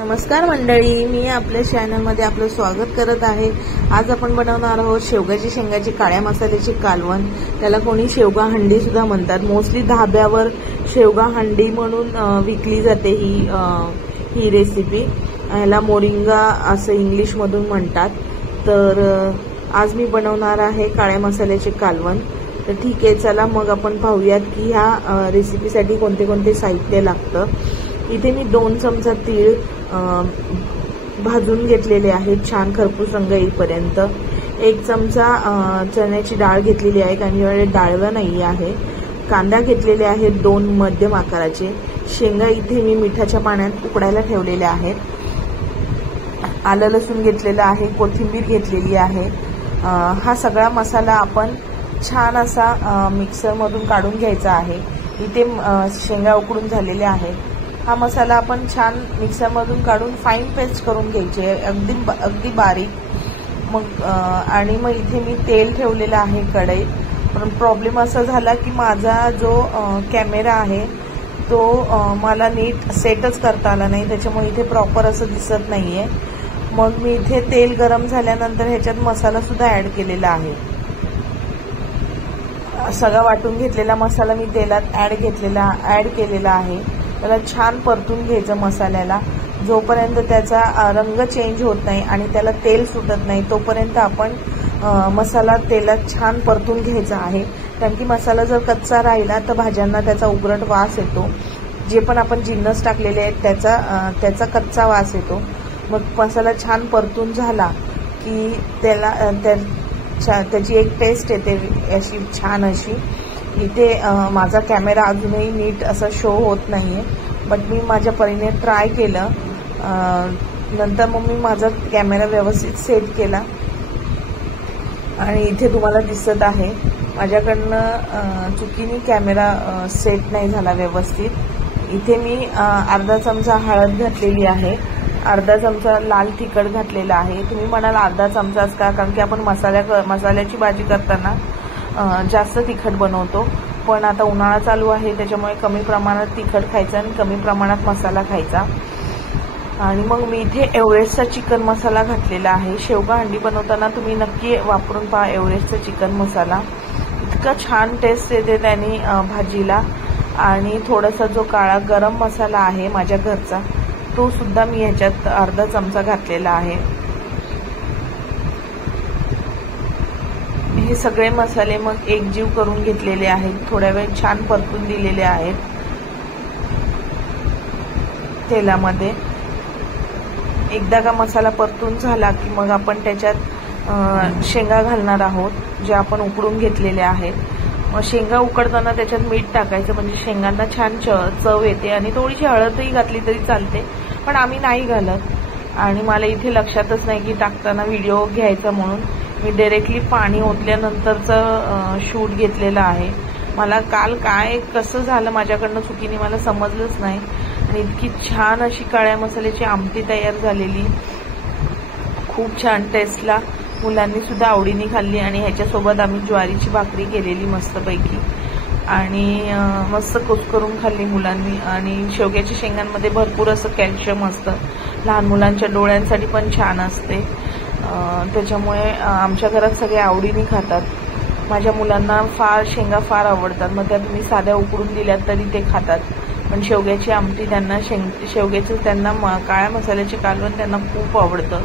नमस्कार मंडळी, मी आपल्या चॅनलमध्ये आपलं स्वागत करत आहे। आज आपण बनवणार आहोत शेवगाची शेंगाची काळ्या मसाल्याची कालवण। त्याला कोणी शेवगा हंडी सुद्धा म्हणतात। मोस्टली धाब्यावर शेवगा हंडी म्हणून विकली जाते ही रेसिपी। याला मोरिंगा असं इंग्लिश मधून म्हणतात। तर आज मी बनवणार आहे काळ्या मसाल्याची कालवण। तर ठीक आहे, चला मग आपण पाहूयात की ह्या रेसिपीसाठी कोणते कोणते साहित्य लागतं। इथे मी 2 चमचा तीळ भाजून घेतलेले आहेत छान खरपूस रंग येईपर्यंत। 1 चमचा चण्याची डाळ घेतलेली आहे, कारण यावेळी डाळवा नाही आहे। कांदा घेतलेले आहेत 2 मध्यम आकाराचे। शेंगा इथे मी मिठाच्या पाण्यात उकडायला ठेवलेल्या आहेत। आलं लसूण घेतलेलं आहे, कोथिंबीर घेतलेली आहे। हा सगळा मसाला आपण छान असा मिक्सर मधून काढून घ्यायचा आहे। इथे शेंगा उकडून झालेले आहेत। हा मसाला आपण छान मिक्सर मधून काढून फाईन पेस्ट करून घ्यायची आहे, अगदी बारीक। आणि मग इथे मी तेल ठेवलेलं आहे कढईत। पण प्रॉब्लेम असा झाला की माझा जो कॅमेरा आहे तो मला नीट सेटच करता आला नाही, त्याच्यामुळे इथे प्रॉपर असं दिसत नाहीये। मग मी इथे तेल गरम झाल्यानंतर ह्याच्यात मसाला सुद्धा ऍड केलेला आहे। सगळा वाटून घेतलेला मसाला मी तेलात ऍड केलेला आहे। त्याला छान परतून घ्यायचं मसाल्याला। जोपर्यंत त्याचा रंग चेंज होत नाही आणि त्याला तेल सुटत नाही तोपर्यंत आपण मसाला तेलात छान परतून घ्यायचा आहे। कारण की मसाला जर कच्चा राहिला तर भाज्यांना त्याचा उग्रट वास येतो। जे पण आपण जिन्नस टाकलेले आहेत त्याचा कच्चा वास येतो। मग मसाला छान परतून झाला की त्याची एक टेस्ट येते अशी छान अशी। इथे माझा कॅमेरा अजूनही नीट असं शो होत नाहीये, बट मी माझ्या परीने ट्राय केलं। नंतर मग मी माझा कॅमेरा व्यवस्थित सेट केला आणि इथे तुम्हाला दिसत आहे माझ्याकडनं चुकीने कॅमेरा सेट नाही झाला व्यवस्थित। इथे मी अर्धा चमचा हळद घातलेली आहे, अर्धा चमचा लाल तिखट घातलेला आहे। तुम्ही म्हणाल अर्धा चमचाच का, कारण की आपण मसाल्याची भाजी करताना जास्त तिखट बनवतो। पण आता उन्हाळा चालू आहे त्याच्यामुळे कमी प्रमाणात तिखट खायचं आणि कमी प्रमाणात मसाला खायचा। आणि मग मी इथे एव्हरेस्टचा चिकन मसाला घातलेला आहे। शेवगा हंडी बनवताना तुम्ही नक्की वापरून पहा एव्हरेस्टचा चिकन मसाला, इतका छान टेस्ट येते त्याने भाजीला। आणि थोडासा जो काळा गरम मसाला आहे माझ्या घरचा तो सुद्धा मी ह्याच्यात अर्धा चमचा घातलेला आहे। हे सगळे मसाले मग एकजीव करून घेतलेले आहेत, थोड्या वेळ छान परतून दिलेले आहेत तेलामध्ये। एकदा का मसाला परतून झाला की मग आपण त्याच्यात शेंगा घालणार आहोत, जे आपण उकडून घेतलेले आहेत। मग शेंगा उकडताना त्याच्यात मीठ टाकायचं, म्हणजे शेंगांना छान चव येते। आणि थोडीशी हळदही घातली तरी चालते, पण आम्ही नाही घालत। आणि मला इथे लक्षातच नाही की टाकताना व्हिडिओ घ्यायचा म्हणून मी डायरेक्टली पाणी ओतल्यानंतरचं शूट घेतलेलं आहे। मला काल कसं झालं माझ्याकडनं चुकीने मला समजलंच नाही। आणि इतकी छान अशी काळ्या मसाल्याची आमटी तयार झालेली, खूप छान टेस्टला। मुलांनी सुद्धा आवडीने खाल्ली आणि ह्याच्यासोबत आम्ही ज्वारीची भाकरी केलेली मस्तपैकी आणि मस्त कुस्करून खाल्ली मुलांनी। आणि शेवग्याच्या शेंगांमध्ये भरपूर असं कॅल्शियम असतं, लहान मुलांच्या डोळ्यांसाठी पण छान असते। त्याच्यामुळे आमच्या घरात सगळे आवडीने खातात। माझ्या मुलांना शेंगा फार आवडतात, मग त्या तुम्ही साध्या उकडून दिल्यात तरी ते खातात। पण शेवग्याची आमटी त्यांना काळ्या मसाल्याचे कालवण त्यांना खूप आवडतं।